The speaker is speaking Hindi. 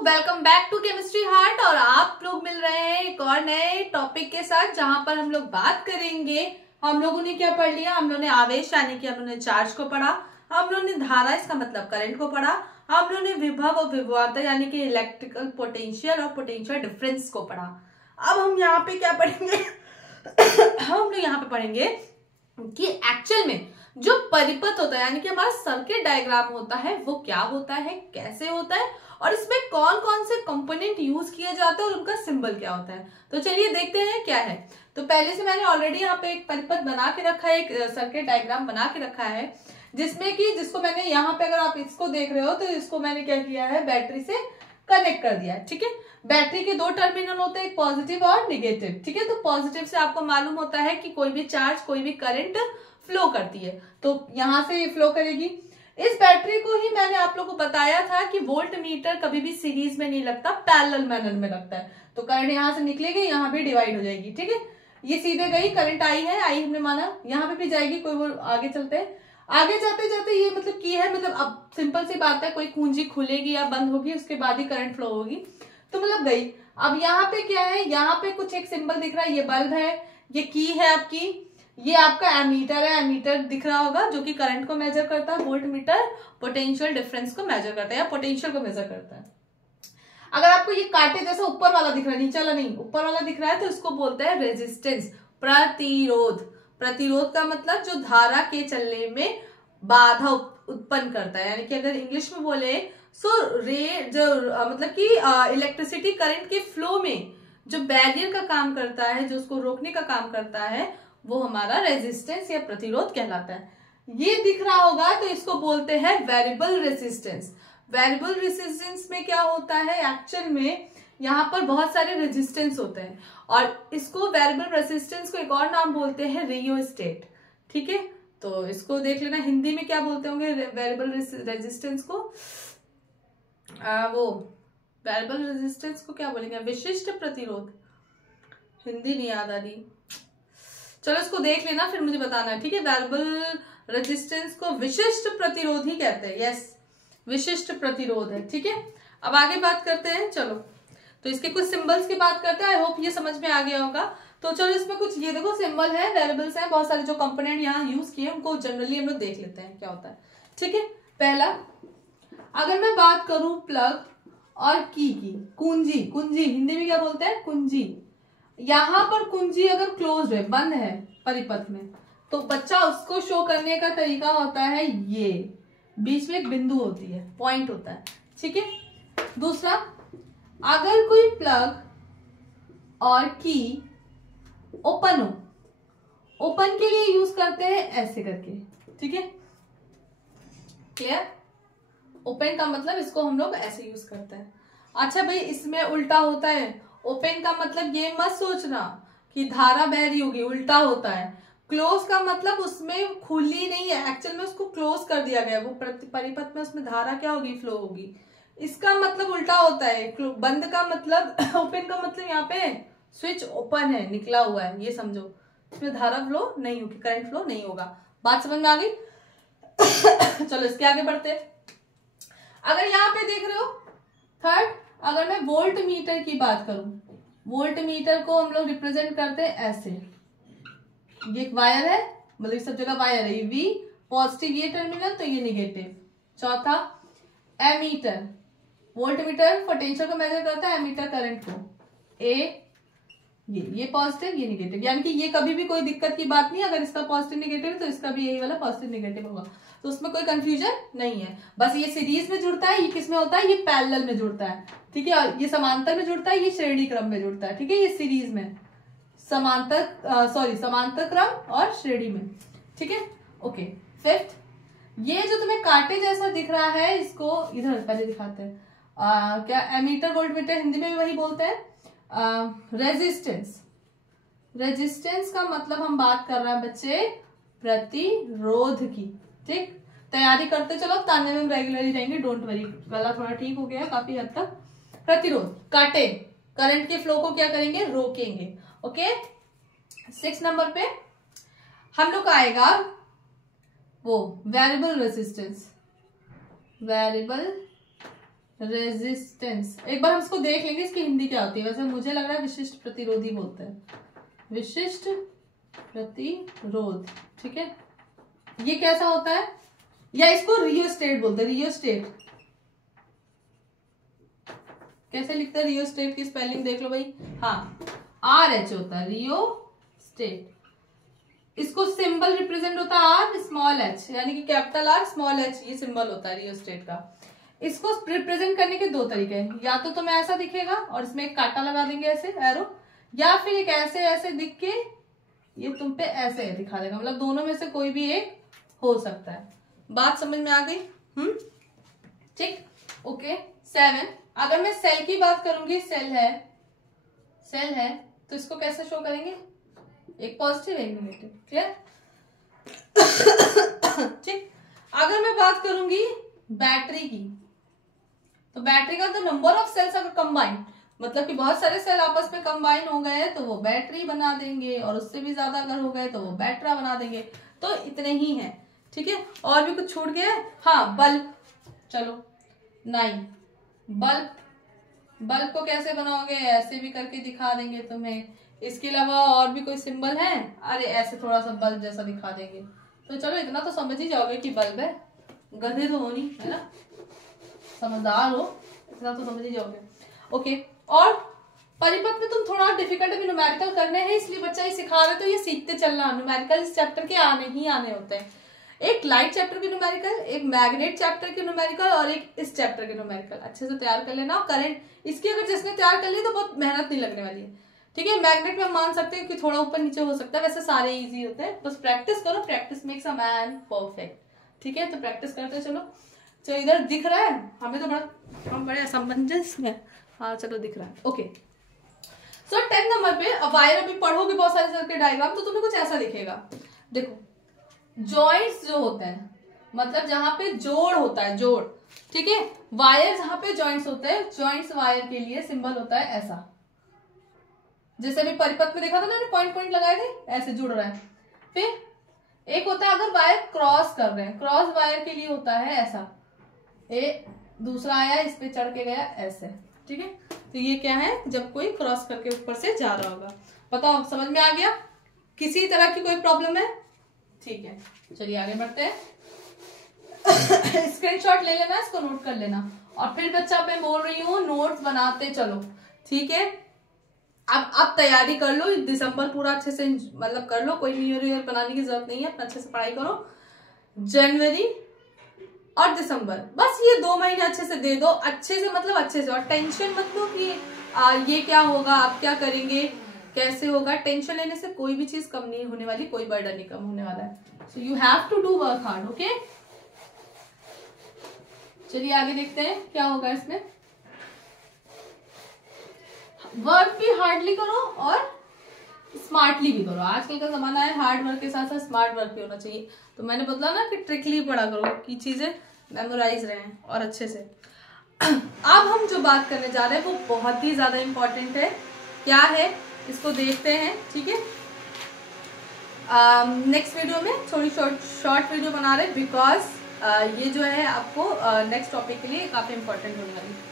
Welcome back to chemistry heart. और आप लोग मिल रहे हैं एक और नए टॉपिक के साथ जहां पर हम लोग बात करेंगे। हम लोगों ने क्या पढ़ लिया? हम लोगों ने आवेश यानी कि हम लोगों ने चार्ज को पढ़ा, हम लोगों ने धारा इसका मतलब करंट को पढ़ा, हम लोगों ने विभव और विभवांतर यानी कि इलेक्ट्रिकल पोटेंशियल और पोटेंशियल डिफरेंस को पढ़ा। अब हम यहाँ पे क्या पढ़ेंगे? हम लोग यहाँ पे पढ़ेंगे कि एक्चुअल में जो परिपथ होता है यानी कि हमारा सर्किट डायग्राम होता है वो क्या होता है, कैसे होता है और इसमें कौन कौन से कंपोनेंट यूज किए जाते हैं और उनका सिंबल क्या होता है। तो चलिए देखते हैं क्या है। तो पहले से मैंने ऑलरेडी यहाँ पे एक परिपथ बना के रखा है, एक सर्किट डायग्राम बना के रखा है जिसमें कि जिसको मैंने यहाँ पे, अगर आप इसको देख रहे हो तो इसको मैंने क्या किया है, बैटरी से कनेक्ट कर दिया है। ठीक है, बैटरी के दो टर्मिनल होते हैं, एक पॉजिटिव और निगेटिव। ठीक है, तो पॉजिटिव से आपको मालूम होता है कि कोई भी चार्ज, कोई भी करंट फ्लो करती है, तो यहां से फ्लो करेगी। इस बैटरी को ही मैंने आप लोगों को बताया था कि वोल्ट मीटर कभी भी सीरीज में नहीं लगता, पैरेलल मैनर में लगता है। तो करंट यहां से निकलेगी, यहाँ भी डिवाइड हो जाएगी। ठीक है, ये सीधे गई, करंट आई है, आई हमने माना, यहाँ पे भी जाएगी, कोई वो आगे चलते हैं। आगे जाते जाते ये मतलब की है, मतलब अब सिंपल सी बात है, कोई कुंजी खुलेगी या बंद होगी उसके बाद ही करंट फ्लो होगी, तो मतलब गई। अब यहाँ पे क्या है, यहाँ पे कुछ एक सिंबल दिख रहा है, ये बल्ब है, ये की है आपकी, ये आपका एमीटर है, एमीटर दिख रहा होगा जो कि करंट को मेजर करता है, वोल्ट मीटर पोटेंशियल डिफरेंस को मेजर करता है या पोटेंशियल को मेजर करता है। अगर आपको ये कांटे जैसा ऊपर वाला दिख रहा है, नीचे वाला नहीं, ऊपर वाला दिख रहा है, तो इसको बोलते हैं रेजिस्टेंस, प्रतिरोध। प्रतिरोध का मतलब जो धारा के चलने में बाधा उत्पन्न करता है, यानी कि अगर इंग्लिश में बोले जो मतलब कि इलेक्ट्रिसिटी करंट के फ्लो में जो बैरियर का काम करता है, जो उसको रोकने का काम करता है, वो हमारा रेजिस्टेंस या प्रतिरोध कहलाता है। ये दिख रहा होगा तो इसको बोलते हैं वेरिएबल रेजिस्टेंस। वेरिएबल रेजिस्टेंस में क्या होता है, एक्चुअल में यहाँ पर बहुत सारे रेजिस्टेंस होते हैं और इसको वेरिएबल रेजिस्टेंस को एक और नाम बोलते हैं रियोस्टेट। ठीक है, तो इसको देख लेना, हिंदी में क्या बोलते होंगे वेरिएबल रेजिस्टेंस को, वो वेरिएबल रेजिस्टेंस को क्या बोलेंगे, विशिष्ट प्रतिरोध। हिंदी नहीं याद आ रही, चलो इसको देख लेना फिर मुझे बताना। ठीक है, वेरिएबल रेजिस्टेंस को विशिष्ट प्रतिरोध ही कहते हैं। यस, विशिष्ट प्रतिरोध है। ठीक है, अब आगे बात करते हैं। चलो, तो इसके कुछ सिंबल्स की बात करते हैं। आई होप ये समझ में आ गया होगा। तो चलो, इसमें कुछ ये देखो सिंबल है, वेरिएबल्स हैं, बहुत सारे जो कंपोनेंट यहाँ यूज किए उनको जनरली हम लोग देख लेते हैं क्या होता है। ठीक है, पहला अगर मैं बात करूं प्लग और की कुंजी, कुंजी हिंदी में क्या बोलते हैं, कुंजी। यहां पर कुंजी अगर क्लोज है, बंद है परिपथ में, तो बच्चा उसको शो करने का तरीका होता है ये, बीच में एक बिंदु होती है, पॉइंट होता है। ठीक है, दूसरा अगर कोई प्लग और की ओपन हो, ओपन के लिए यूज करते हैं ऐसे करके। ठीक है, क्लियर? ओपन का मतलब इसको हम लोग ऐसे यूज करते हैं। अच्छा भाई, इसमें उल्टा होता है। ओपन का मतलब ये मत सोचना कि धारा बह रही होगी, उल्टा होता है। क्लोज का मतलब उसमें खुली नहीं है, एक्चुअल में उसको क्लोज कर दिया गया, वो परिपथ में उसमें धारा क्या होगी, फ्लो होगी। इसका मतलब उल्टा होता है। बंद का मतलब ओपन का मतलब यहाँ पे स्विच ओपन है, निकला हुआ है, ये समझो, इसमें धारा फ्लो नहीं होगी, करंट फ्लो नहीं होगा। बात समझ में आ गई? चलो इसके आगे बढ़ते हैं। अगर यहाँ पे देख रहे हो थर्ड, अगर मैं वोल्ट मीटर की बात करूं, वोल्ट मीटर को हम लोग रिप्रेजेंट करते हैं ऐसे, ये एक वायर है, मतलब सब जगह वायर है, ये V पॉजिटिव ये टर्मिनल, तो ये निगेटिव। चौथा एमीटर, वोल्ट मीटर पोटेंशियल को मेजर करता है, एमीटर करंट को। ये पॉजिटिव ये निगेटिव, यानी कि ये कभी भी कोई दिक्कत की बात नहीं, अगर इसका पॉजिटिव निगेटिव है तो इसका भी यही वाला पॉजिटिव निगेटिव होगा, तो उसमें कोई कंफ्यूजन नहीं है। बस ये सीरीज में जुड़ता है, ये किस में होता है, ये पैरेलल में जुड़ता है। ठीक है, और ये समांतर में जुड़ता है, ये श्रेणी क्रम में जुड़ता है। ठीक है, ये सीरीज में, समांतर क्रम और श्रेणी में। ठीक है, ओके। फिफ्थ, ये जो तुम्हें कांटे जैसा दिख रहा है, इसको इधर पहले दिखाते हैं। क्या एमीटर वोल्ट मीटर हिंदी में भी वही बोलते हैं। रेजिस्टेंस, रेजिस्टेंस का मतलब हम बात कर रहे हैं बच्चे प्रतिरोध की। ठीक, तैयारी करते चलो, ताने में हम रेगुलरली रहेंगे, डोंट वरी। गला थोड़ा ठीक हो गया काफी हद तक। प्रतिरोध, कांटे करंट के फ्लो को क्या करेंगे, रोकेंगे। ओके, 6 नंबर पे हम लोग का आएगा वो वेरिएबल रेजिस्टेंस, वेरिएबल रेजिस्टेंस। एक बार हम इसको देख लेंगे इसकी हिंदी क्या होती है। वैसे मुझे लग रहा है विशिष्ट प्रतिरोधी बोलते हैं, विशिष्ट प्रतिरोध, ठीक है। ये कैसा होता है, या इसको रियोस्टेट बोलते हैं, रियोस्टेट। कैसे लिखते हैं रियोस्टेट की स्पेलिंग देख लो भाई, हाँ RH होता है रियोस्टेट। इसको सिंबल रिप्रेजेंट होता है R स्मॉल h, यानी कि कैपिटल R स्मॉल h, ये सिंबल होता है रियोस्टेट का। इसको रिप्रेजेंट करने के दो तरीके हैं, या तो तुम्हें ऐसा दिखेगा और इसमें एक कांटा लगा देंगे ऐसे एरो, या फिर एक ऐसे ऐसे दिख के ये तुम पे ऐसे दिखा देगा, मतलब दोनों में से कोई भी एक हो सकता है। बात समझ में आ गई? ठीक, ओके। 7, अगर मैं सेल की बात करूंगी, सेल है तो इसको कैसे शो करेंगे, एक पॉजिटिव एक नेगेटिव, क्लियर? ठीक, अगर मैं बात करूंगी बैटरी की, तो बैटरी का तो नंबर ऑफ सेल्स अगर कंबाइन, मतलब कि बहुत सारे सेल आपस में कंबाइन हो गए तो वो बैटरी बना देंगे, और उससे भी ज्यादा अगर हो गए तो वो बैटरा बना देंगे। तो इतने ही हैं, ठीक है। और भी कुछ छूट गया है? हाँ, बल्ब, चलो 9, बल्ब को कैसे बनाओगे, ऐसे भी करके दिखा देंगे तुम्हें। इसके अलावा और भी कोई सिंबल है? अरे ऐसे थोड़ा सा बल्ब जैसा दिखा देंगे। तो चलो इतना तो समझ ही जाओगे कि बल्ब है, गधे तो हो नहीं, है ना, समझदार हो, इतना तो समझ ही जाओगे। ओके, और परिपथ में तुम थोड़ा डिफिकल्ट भी न्यूमेरिकल करने हैं, इसलिए बच्चा ये सिखा रहे, तो ये सीखते चलना। न्यूमेरिकल इस चैप्टर के आने ही आने होते हैं, एक लाइट चैप्टर के न्यूमेरिकल, एक मैग्नेट चैप्टर के न्यूमेरिकल, और एक इस चैप्टर के न्यूमेरिकल। अच्छे से तैयार कर लेना। करंट इसकी अगर जिसने तैयार कर ली तो बहुत मेहनत नहीं लगने वाली है, ठीक है। मैग्नेट में हम मान सकते हैं कि थोड़ा ऊपर नीचे हो सकता है, वैसे सारे इजी होते हैं, बस प्रैक्टिस करो, practice makes a man perfect, ठीक है। तो प्रैक्टिस करते चलो। चलो इधर दिख रहा है हमें, तो बड़ा हम बड़े असमंजस में, हाँ चलो दिख रहा है, ओके। सो 10 नंबर पे वायर अभी पढ़ोगे बहुत सारे सर्किट डायग्राम, तो तुम्हें कुछ ऐसा दिखेगा। देखो, जॉइंट्स जो होते हैं, मतलब जहां पे जोड़ होता है, जोड़, ठीक है। वायर जहां पे जॉइंट्स होते हैं, जॉइंट्स वायर के लिए सिंबल होता है ऐसा, जैसे अभी परिपथ में देखा था ना, पॉइंट पॉइंट लगाए थे, ऐसे जुड़ रहा है। फिर एक होता है अगर वायर क्रॉस कर रहे हैं, क्रॉस वायर के लिए होता है ऐसा, दूसरा आया इस पे चढ़ के गया ऐसे, ठीक है। तो ये क्या है, जब कोई क्रॉस करके ऊपर से जा रहा होगा। बताओ समझ में आ गया? किसी तरह की कोई प्रॉब्लम है? ठीक है, चलिए आगे बढ़ते हैं। स्क्रीनशॉट ले लेना, इसको नोट कर लेना, और फिर बच्चा मैं बोल रही हूँ नोट्स बनाते चलो, ठीक है। अब तैयारी कर लो, दिसंबर पूरा अच्छे से मतलब कर लो, कोई न्यू ईयर बनाने की जरूरत नहीं है, अपना अच्छे से पढ़ाई करो। जनवरी और दिसंबर, बस ये 2 महीने अच्छे से दे दो, अच्छे से मतलब अच्छे से, और टेंशन मत लो कि ये क्या होगा, आप क्या करेंगे, कैसे होगा। टेंशन लेने से कोई भी चीज कम नहीं होने वाली, कोई बर्डन नहीं कम होने वाला है। So you have to do work hard, okay. चलिए आगे देखते हैं क्या होगा इसमें। वर्क भी हार्डली करो और स्मार्टली भी करो। आजकल का जमाना है हार्ड वर्क के साथ साथ स्मार्ट वर्क भी होना चाहिए। तो मैंने बोला ना कि ट्रिकली पढ़ा करो, कि चीजें मेमोराइज रहें और अच्छे से। अब हम जो बात करने जा रहे हैं वो बहुत ही ज्यादा इंपॉर्टेंट है। क्या है इसको देखते हैं, ठीक है। नेक्स्ट वीडियो में थोड़ी शॉर्ट वीडियो बना रहे, बिकॉज ये जो है आपको नेक्स्ट टॉपिक के लिए काफी इंपॉर्टेंट होने वाली है।